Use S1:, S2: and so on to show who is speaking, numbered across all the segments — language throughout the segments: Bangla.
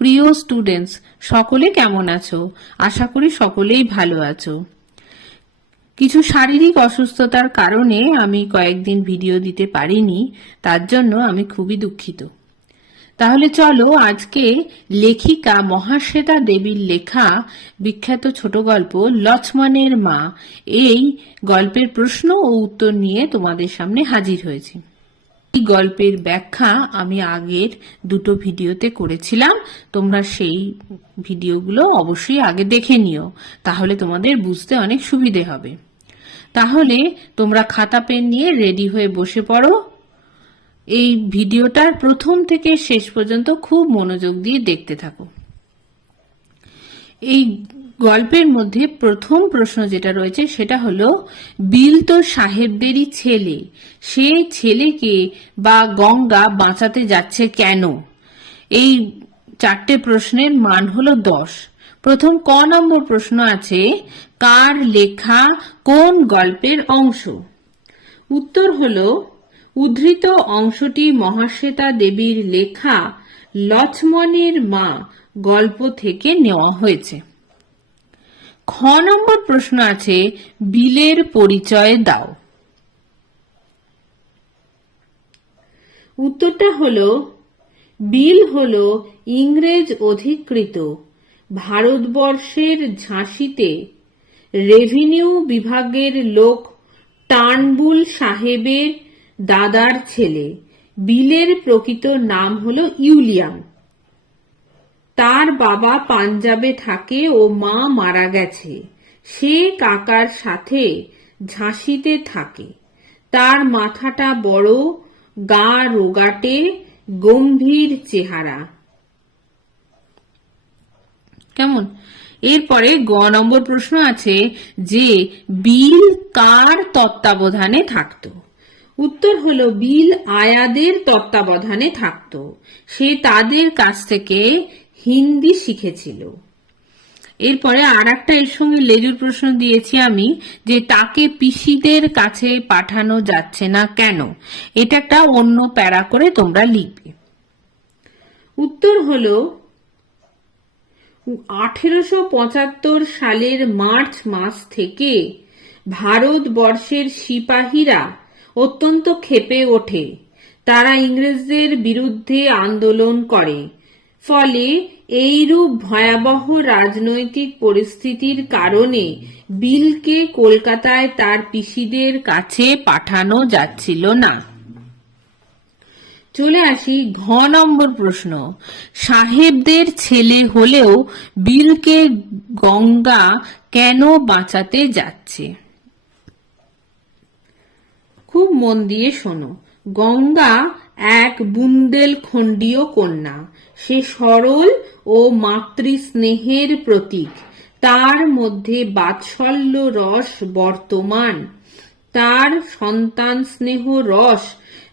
S1: প্রিয় স্টুডেন্টস সকলে কেমন আছো? আশা করি সকলেই ভালো আছো। কিছু শারীরিক অসুস্থতার কারণে আমি কয়েকদিন ভিডিও দিতে পারিনি, তার জন্য আমি খুবই দুঃখিত। তাহলে চলো আজকে লেখিকা মহাশ্বেতা দেবীর লেখা বিখ্যাত ছোট গল্প লক্ষ্মণের মা, এই গল্পের প্রশ্ন ও উত্তর নিয়ে তোমাদের সামনে হাজির হয়েছি। এই গল্পের ব্যাখ্যা আমি আগের দুটো ভিডিওতে করেছিলাম। তোমরা সেই ভিডিওগুলো অবশ্যই আগে দেখে নিও, তাহলে তোমাদের বুঝতে অনেক সুবিধে হবে। তাহলে তোমরা খাতা, পেন নিয়ে রেডি হয়ে বসে পড়ো। এই ভিডিওটার প্রথম থেকে শেষ পর্যন্ত খুব মনোযোগ দিয়ে দেখতে থাকো। এই গল্পের মধ্যে প্রথম প্রশ্ন যেটা রয়েছে সেটা হলো, বিল তো সাহেবদেরই ছেলে। সে ছেলেকে বা গঙ্গা বাঁচাতে যাচ্ছে কেন? এই চারটে প্রশ্নের মান হলো দশ। প্রথম ক নম্বর প্রশ্ন আছে, কার লেখা কোন গল্পের অংশ? উত্তর হলো, উদ্ধৃত অংশটি মহাশ্বেতা দেবীর লেখা লক্ষ্মণের মা গল্প থেকে নেওয়া হয়েছে। খ নম্বর প্রশ্ন আছে, বিলের পরিচয় দাও। উত্তরটা হলো, বিল হল ইংরেজ অধিকৃত। ভারতবর্ষের ঝাঁসিতে রেভিনিউ বিভাগের লোক টানবুল সাহেবের দাদার ছেলে। বিলের প্রকৃত নাম হল ইউলিয়াম। তার বাবা পাঞ্জাবে থাকে ও মা মারা গেছে। সে কাকার সাথে ঝাঁসিতে থাকে। তার মাথাটা বড়, গা রোগাটে, গম্ভীর চেহারা। কেমন? এরপরে গ নম্বর প্রশ্ন আছে যে, বিল কার তত্ত্বাবধানে থাকতো? উত্তর হলো, বিল আয়াদের তত্ত্বাবধানে থাকতো। সে তাদের কাছ থেকে হিন্দি শিখেছিল। এরপরে আর একটা এর সঙ্গে লেজুর প্রশ্ন দিয়েছি আমি, যে তাকে পিসিদের কাছে পাঠানো যাচ্ছে না কেন? এটা একটা অন্য প্যারা করে তোমরা লিখবে। উত্তর হলো, আঠেরোশো পঁচাত্তর সালের মার্চ মাস থেকে ভারতবর্ষের সিপাহীরা অত্যন্ত ক্ষেপে ওঠে। তারা ইংরেজদের বিরুদ্ধে আন্দোলন করে। ফলে এইরূপ ভয়াবহ রাজনৈতিক পরিস্থিতির কারণে বিলকে কলকাতায় তার পিসিদের কাছে পাঠানো যাচ্ছিল না। চলে আসি ঘ নম্বর প্রশ্ন। সাহেবদের ছেলে হলেও বিলকে গঙ্গা কেন বাঁচাতে যাচ্ছে? খুব মন দিয়ে শোনো। গঙ্গা এক বুন্দেলখণ্ডীয় কন্যা। সে সরল ও মাতৃস্নেহের প্রতীক। তার মধ্যে বাৎসল্য রস বর্তমান। তার সন্তান স্নেহ রস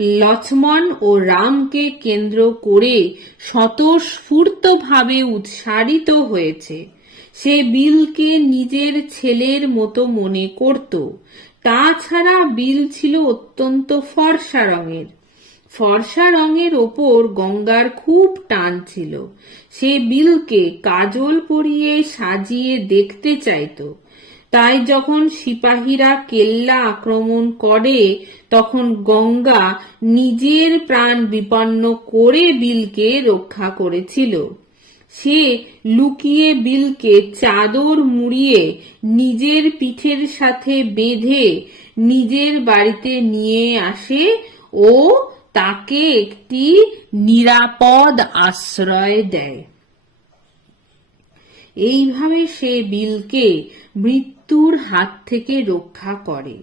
S1: লক্ষ্মণ ও রামকে কেন্দ্র করে স্বতঃস্ফূর্তভাবে উৎসারিত হয়েছে। সে বিলকে নিজের ছেলের মতো মনে করত। তাছাড়া বিল ছিল অত্যন্ত ফর্সা রঙের। ফর্সা রঙের ওপর গঙ্গার খুব টান ছিল। সে বিলকে কাজল পরিয়ে সাজিয়ে দেখতে চাইতো। তাই যখন সিপাহীরা কেল্লা আক্রমণ করে, তখন গঙ্গা নিজের প্রাণ বিপন্ন করে বিলকে রক্ষা করেছিল। সে লুকিয়ে বিলকে চাদর মুড়িয়ে নিজের পিঠের সাথে বেঁধে নিজের বাড়িতে নিয়ে আসে ও তাকে একটি নিরাপদ আশ্রয় দেয়। এইভাবে সে বিলকে মৃত্যুর হাত থেকে রক্ষা করে।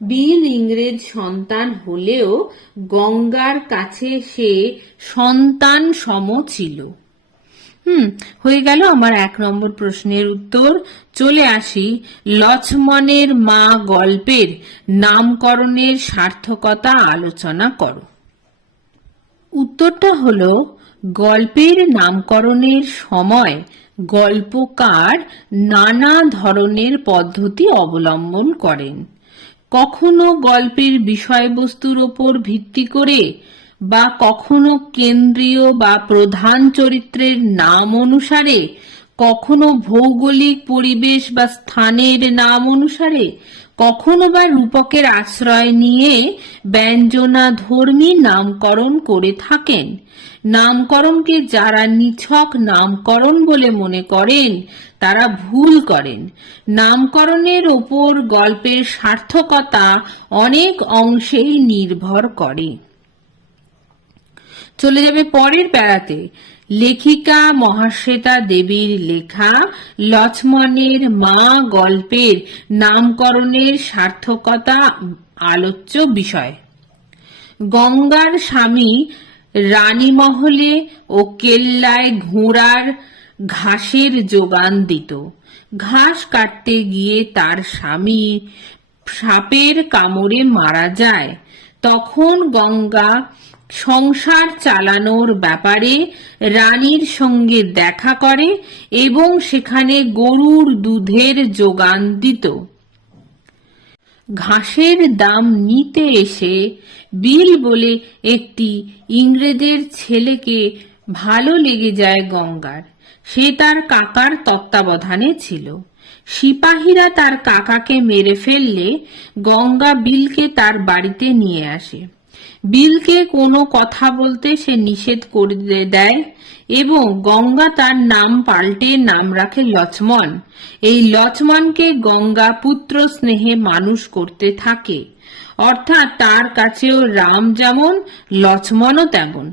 S1: বিল ইংরেজ সন্তান হলেও গঙ্গার কাছে সে সন্তান সম ছিল। হুম, হয়ে গেল আমার এক নম্বর প্রশ্নের উত্তর। চলে আসি লক্ষ্মণের মা গল্পের নামকরণের সার্থকতা আলোচনা করো। উত্তরটা হলো, গল্পের নামকরণের সময় গল্পকার নানা ধরনের পদ্ধতি অবলম্বন করেন। কখনো গল্পের বিষয়বস্তুর ওপর ভিত্তি করে বা কখনো কেন্দ্রীয় বা প্রধান চরিত্রের নাম অনুসারে, কখনো ভৌগোলিক পরিবেশ বা স্থানের নাম অনুসারে কখনো বা রূপকের আশ্রয় নিয়ে ব্যঞ্জনা ধর্মী নামকরণ করে থাকেন। নামকরণকে যারা নিছক নামকরণ বলে মনে করেন, তারা ভুল করেন। নামকরণের ওপর গল্পের সার্থকতা অনেক অংশেই নির্ভর করে। চলে যাবে পরের প্যারাতে। লেখিকা মহাশ্বেতা দেবীর লেখা লক্ষ্মণের মা গল্পের নামকরণের সার্থকতা আলোচ্য বিষয়। গঙ্গার স্বামী রানীমহলে ও কেল্লায় ঘোড়ার ঘাসের যোগান দিত। ঘাস কাটতে গিয়ে তার স্বামী সাপের কামড়ে মারা যায়। তখন গঙ্গা সংসার চালানোর ব্যাপারে রানীর সঙ্গে দেখা করে এবং সেখানে গরুর দুধের যোগান দিত। ঘাসের দাম নিতে এসে বিল বলে একটি ইংরেজের ছেলেকে ভালো লেগে যায় গঙ্গার। সে তার কাকার তত্ত্বাবধানে ছিল। সিপাহীরা তার কাকাকে মেরে ফেললে গঙ্গা বিলকে তার বাড়িতে নিয়ে আসে। বিলকে কোনো কথা বলতে সে নিষেধ করে দেয় এবং গঙ্গা তার নাম পাল্টে নাম রাখে লক্ষ্মণ এই লক্ষ্মণকে গঙ্গা পুত্র স্নেহে মানুষ করতে থাকে। অর্থাৎ তার কাছেও রাম যেমন লক্ষ্মণও তেমন।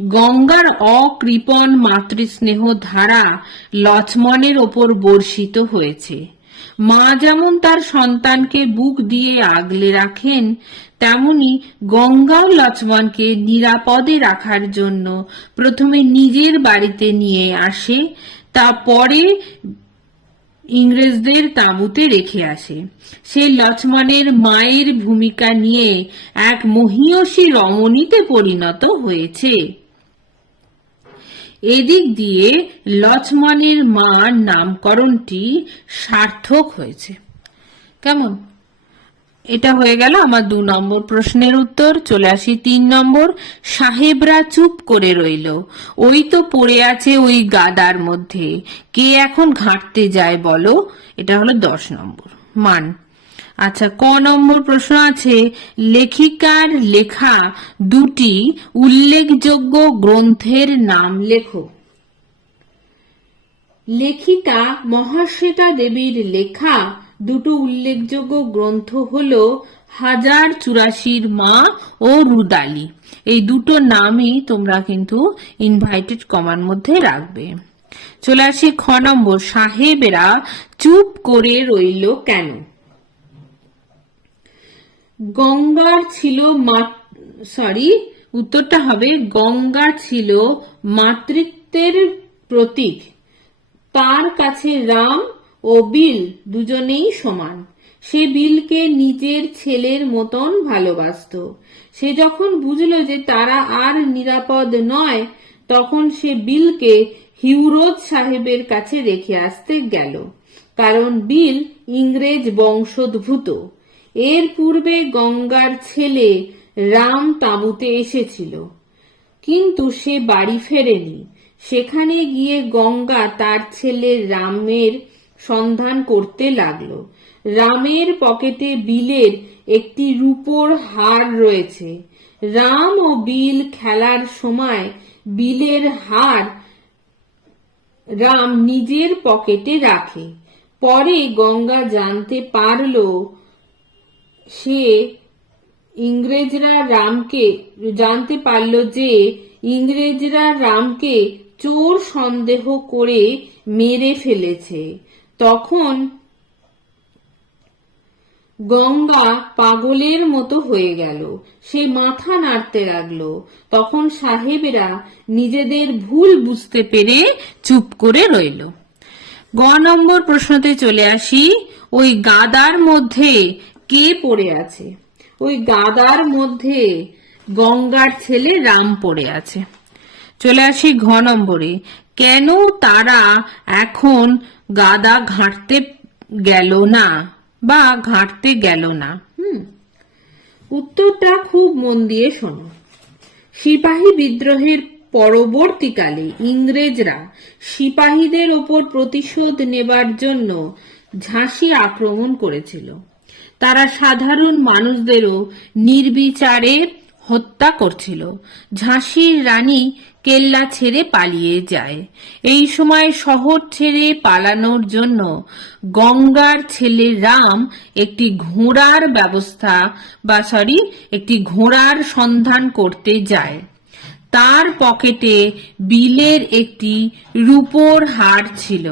S1: গঙ্গার অকৃপণ মাতৃস্নেহ ধারা লক্ষ্মণের ওপর বর্ষিত হয়েছে। মা যেমন তার সন্তানকে বুক দিয়ে আগলে রাখেন, তেমনি গঙ্গাও লক্ষ্মণকে নিরাপদে রাখার জন্য প্রথমে নিজের বাড়িতে নিয়ে আসে তা পরে ইংরেজদের তাঁবুতে রেখে আসে। সে লক্ষ্মণের মায়ের ভূমিকা নিয়ে এক মহিয়সী রমণীতে পরিণত হয়েছে। এদিক দিয়ে লক্ষ্মণের মার নামকরণটি সার্থক হয়েছে। কেমন? এটা হয়ে গেল আমার দু নম্বর প্রশ্নের উত্তর, চলে আসি তিন নম্বর। সাহেবরা চুপ করে রইল। ওই তো পড়ে আছে ওই গাদার মধ্যে। কে এখন ঘাঁটতে যায় বলো? এটা হলো দশ নম্বর। মান। আচ্ছা ক নম্বর প্রশ্ন আছে, লেখিকার লেখা দুটি উল্লেখযোগ্য গ্রন্থের নাম লেখো। লেখিকা মহাশ্বেতা দেবীর লেখা দুটো উল্লেখযোগ্য গ্রন্থ হল হাজার চুরাশির মা ও রুদালি। এই দুটো নামই তোমরা কিন্তু ইনভাইটেড কমার মধ্যে রাখবে। চলে আসি খ নম্বর, সাহেবেরা চুপ করে রইল কেন? গঙ্গার ছিল সরি উত্তরটা হবে গঙ্গা ছিল মাতৃত্বের প্রতীক। তার কাছে রাম ও বিল দুজনেই সমান। সে বিলকে নিজের ছেলের মতন ভালোবাসত। সে যখন বুঝল যে তারা আর নিরাপদ নয়, তখন সে বিলকে হিউরোজ সাহেবের কাছে রেখে আসতে গেল। কারণ বিল ইংরেজ বংশোদ্ভূত। এর পূর্বে গঙ্গার ছেলে রাম তাঁবুতে এসেছিল। কিন্তু সে বাড়ি ফেরেনি। সেখানে গিয়ে গঙ্গা তার ছেলে রামের সন্ধান করতে লাগল। রামের পকেটে বিলের একটি রূপোর হার রয়েছে। রাম ও বিল খেলার সময় বিলের হার রাম নিজের পকেটে রাখে। পরে গঙ্গা জানতে পারল সে ইংরেজরা রামকে জানতে পারল যে ইংরেজরা রামকে চোর সন্দেহ করে মেরে ফেলেছে। তখন গঙ্গা পাগলের মতো হয়ে গেল। সে মাথা নাড়তে লাগল। তখন সাহেবেরা নিজেদের ভুল বুঝতে পেরে চুপ করে রইল। গ নম্বর প্রশ্নতে চলে আসি। ওই গাদার মধ্যে কে পড়ে আছে? ওই গাদার মধ্যে গঙ্গার ছেলে রাম পড়ে আছে। চলে আসি ঘ নম্বরে। কেন তারা এখন গাদা ঘাঁটতে গেল না বা ঘাঁটতে গেল না? উত্তরটা খুব মন দিয়ে শোনো। সিপাহী বিদ্রোহের পরবর্তীকালে ইংরেজরা সিপাহীদের ওপর প্রতিশোধ নেবার জন্য ঝাঁসি আক্রমণ করেছিল। তারা সাধারণ মানুষদেরও নির্বিচারে হত্যা করছিল। ঝাঁসির রানী কেল্লা ছেড়ে পালিয়ে যায়। এই সময় শহর ছেড়ে পালানোর জন্য গঙ্গার ছেলে রাম একটি ঘোড়ার ব্যবস্থা বা সরি একটি ঘোড়ার সন্ধান করতে যায়। তার পকেটে বিলের একটি রূপোর হার ছিল।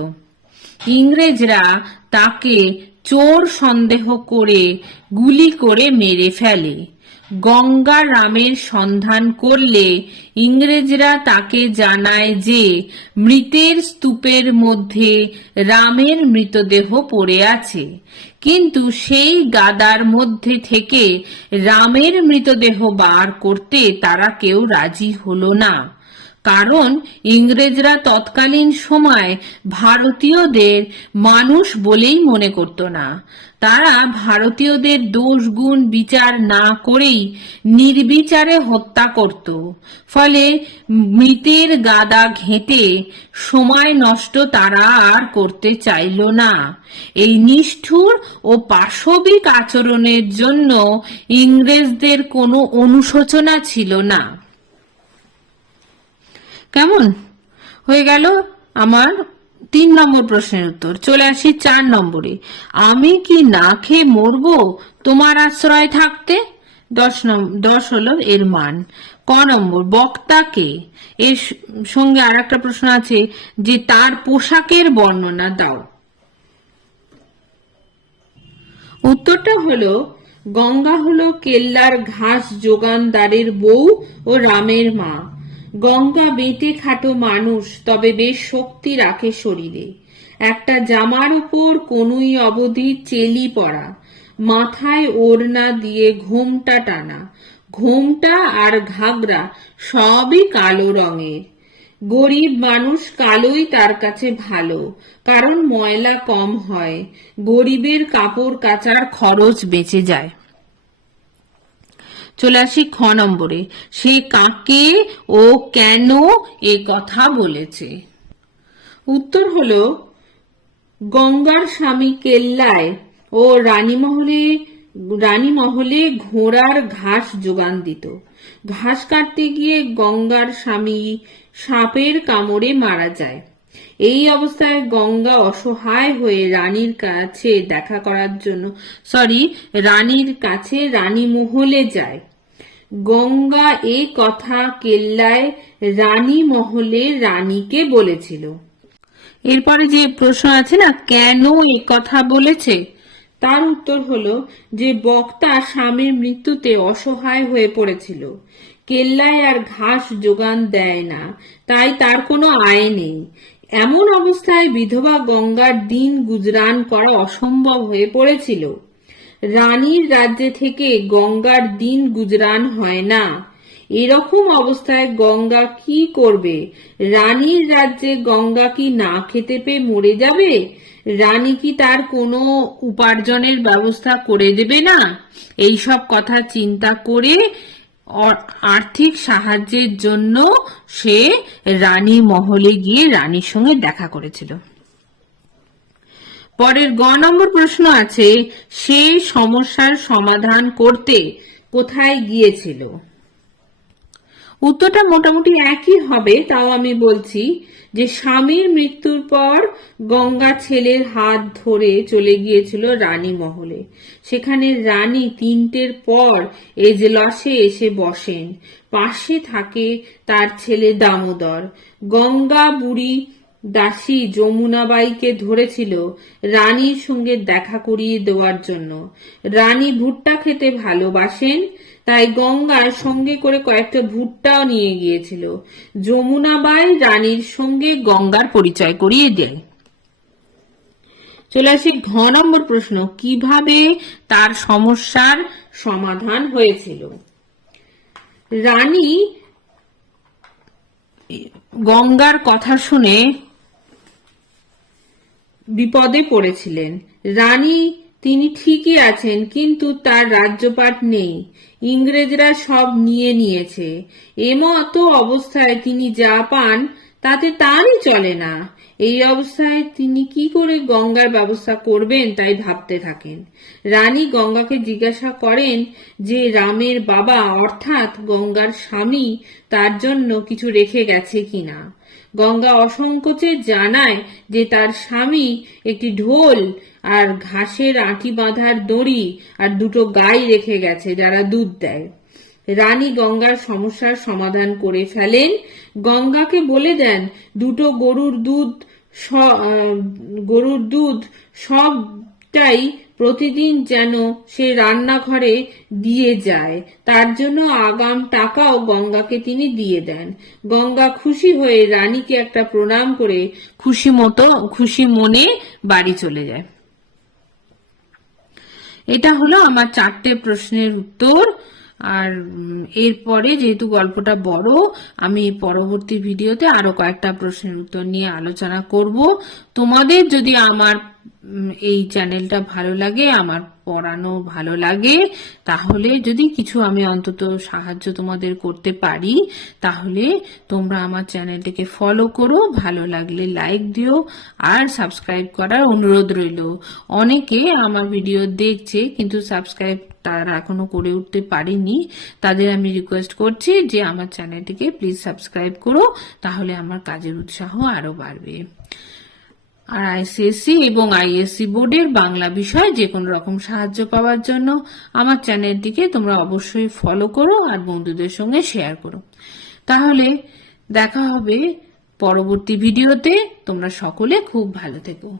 S1: ইংরেজরা তাকে চোর সন্দেহ করে গুলি করে মেরে ফেলে। গঙ্গা রামের সন্ধান করলে ইংরেজরা তাকে জানায় যে, মৃতের স্তূপের মধ্যে রামের মৃতদেহ পড়ে আছে। কিন্তু সেই গাদার মধ্যে থেকে রামের মৃতদেহ বার করতে তারা কেউ রাজি হলো না। কারণ ইংরেজরা তৎকালীন সময় ভারতীয়দের মানুষ বলেই মনে করত না। তারা ভারতীয়দের দোষ, গুণ, বিচার না করেই নির্বিচারে হত্যা করত। ফলে মৃতের গাদা ঘেঁটে সময় নষ্ট তারা আর করতে চাইল না। এই নিষ্ঠুর ও পাশবিক আচরণের জন্য ইংরেজদের কোনো অনুশোচনা ছিল না। কেমন? হয়ে গেল আমার তিন নম্বর প্রশ্নের উত্তর। চলে আসি চার নম্বরে। আমি কি না খেয়ে মরবো? তোমার আশ্রয় থাকতে? দশ নম্বর দশ হলো এর মান। ক নম্বর, বক্তা কে? এর সঙ্গে আর একটা প্রশ্ন আছে যে তার পোশাকের বর্ণনা দাও। উত্তরটা হলো, গঙ্গা হলো কেল্লার ঘাস যোগানদারের বউ ও রামের মা। গঙ্গা বেঁটে খাটো মানুষ, তবে বেশ শক্তি রাখে শরীরে। একটা জামার উপর কোনুই অবধি চেলি পরা মাথায় ওড়না দিয়ে ঘোমটা টানা, ঘোমটা আর ঘাগরা সবই কালো রঙের। গরিব মানুষ কালোই তার কাছে ভালো, কারণ ময়লা কম হয়, গরিবের কাপড় কাচার খরচ বেঁচে যায়। চলে আসি খ নম্বরে। সে কাকে ও কেন এ কথা বলেছে? উত্তর হলো, গঙ্গার স্বামী কেল্লায় ও রানীমহলে রানীমহলে ঘোড়ার ঘাস যোগান দিত। ঘাস কাটতে গিয়ে গঙ্গার স্বামী সাপের কামড়ে মারা যায়। এই অবস্থায় গঙ্গা অসহায় হয়ে রানীর কাছে দেখা করার জন্য সরি রানীর কাছে রানী মহলে যায়। গঙ্গা এ কথা কেল্লায় রানী মহলে রানীকে বলেছিল। এরপরে যে প্রশ্ন আছে না, কেন এ কথা বলেছে? তার উত্তর হলো যে, বক্তা স্বামীর মৃত্যুতে অসহায় হয়ে পড়েছিল। কেল্লায় আর ঘাস যোগান দেয় না, তাই তার কোনো আয় নেই। এমন অবস্থায় বিধবা গঙ্গার দিন গুজরান করা অসম্ভব হয়ে পড়েছিল। রানীর রাজ্যে থেকে গঙ্গার দিন গুজরান হয় না। এরকম অবস্থায় গঙ্গা কি করবে? রানীর রাজ্যে গঙ্গা কি না খেতে পেয়ে মরে যাবে? রানী কি তার কোনো উপার্জনের ব্যবস্থা করে দেবে না? এই সব কথা চিন্তা করে আর্থিক সাহায্যের জন্য সে রানী মহলে গিয়ে রানীর সঙ্গে দেখা করেছিল। পরের গ নম্বর প্রশ্ন আছে, সে সমস্যার সমাধান করতে কোথায় গিয়েছিল? উত্তরটা মোটামুটি একই হবে, তাও আমি বলছি যে স্বামীর মৃত্যুর পর গঙ্গা ছেলের হাত ধরে চলে গিয়েছিল রানী মহলে। সেখানে রানী তিনটের পর এজলাসে এসে বসেন। পাশে থাকে তার ছেলে দামোদর। গঙ্গা বুড়ি দাসী যমুনাবাইকে ধরেছিল রানীর সঙ্গে দেখা করিয়ে দেওয়ার জন্য। রানী ভুট্টা খেতে ভালোবাসেন তাই গঙ্গার সঙ্গে করে কয়েকটা ভুট্টাও নিয়ে গিয়েছিল। যমুনাবাই রানীর সঙ্গে গঙ্গার পরিচয় করিয়ে দেয়। চলে আসি ঘ নম্বর প্রশ্ন, কীভাবে তার সমস্যার সমাধান হয়েছিল? রানী গঙ্গার কথা শুনে বিপদে পড়েছিলেন। রানী তিনি ঠিকই আছেন, কিন্তু তার রাজ্যপাট নেই। ইংরেজরা সব নিয়ে নিয়েছে। এমতো অবস্থায় তিনি যা পান, তাতে তারই চলে না। এই অবস্থায় তিনি কি করে গঙ্গার ব্যবস্থা করবেন তাই ভাবতে থাকেন। রানী গঙ্গাকে জিজ্ঞাসা করেন যে রামের বাবা অর্থাৎ গঙ্গার স্বামী তার জন্য কিছু রেখে গেছে কিনা। গঙ্গা অসংকোচে জানায় যে তার স্বামী একটি ঢোল আর ঘাসের আঁটি বাঁধার দড়ি আর দুটো গাই রেখে গেছে যারা দুধ দেয়। রানী গঙ্গার সমস্যার সমাধান করে ফেলেন। গঙ্গাকে বলে দেন, দুটো গরুর দুধ গরুর দুধ সবটাই প্রতিদিন যেন সে রান্নাঘরে দিয়ে যায়, তার জন্য আগাম টাকাও গঙ্গাকে তিনি দিয়ে দেন। গঙ্গা খুশি হয়ে রানীকে একটা প্রণাম করে খুশি মতো, খুশি মনে বাড়ি চলে যায়। এটা হলো আমার চারটে প্রশ্নের উত্তর। আর এরপরে যেহেতু গল্পটা বড়, আমি পরবর্তী ভিডিওতে আরও কয়েকটা প্রশ্নের উত্তর নিয়ে আলোচনা করব। তোমাদের যদি আমার এই চ্যানেলটা ভালো লাগে, আমার পড়ানো ভালো লাগে, তাহলে যদি কিছু আমি অন্তত সাহায্য তোমাদের করতে পারি, তাহলে তোমরা আমার চ্যানেলটিকে ফলো করো, ভালো লাগলে লাইক দিও, আর সাবস্ক্রাইব করার অনুরোধ রইল। অনেকে আমার ভিডিও দেখছে, কিন্তু সাবস্ক্রাইব তারা এখনও করে উঠতে পারেনি, তাদের আমি রিকোয়েস্ট করছি যে আমার চ্যানেলটিকে প্লিজ সাবস্ক্রাইব করো, তাহলে আমার কাজের উৎসাহ আরও বাড়বে। আর আইসিএসসি এবং আইএসসি বোর্ডের বাংলা বিষয়ে যে কোনো রকম সাহায্য পাওয়ার জন্য আমার চ্যানেলটিকে তোমরা অবশ্যই ফলো করো আর বন্ধুদের সঙ্গে শেয়ার করো। তাহলে দেখা হবে পরবর্তী ভিডিওতে তোমরা সকলে খুব ভালো থেকো।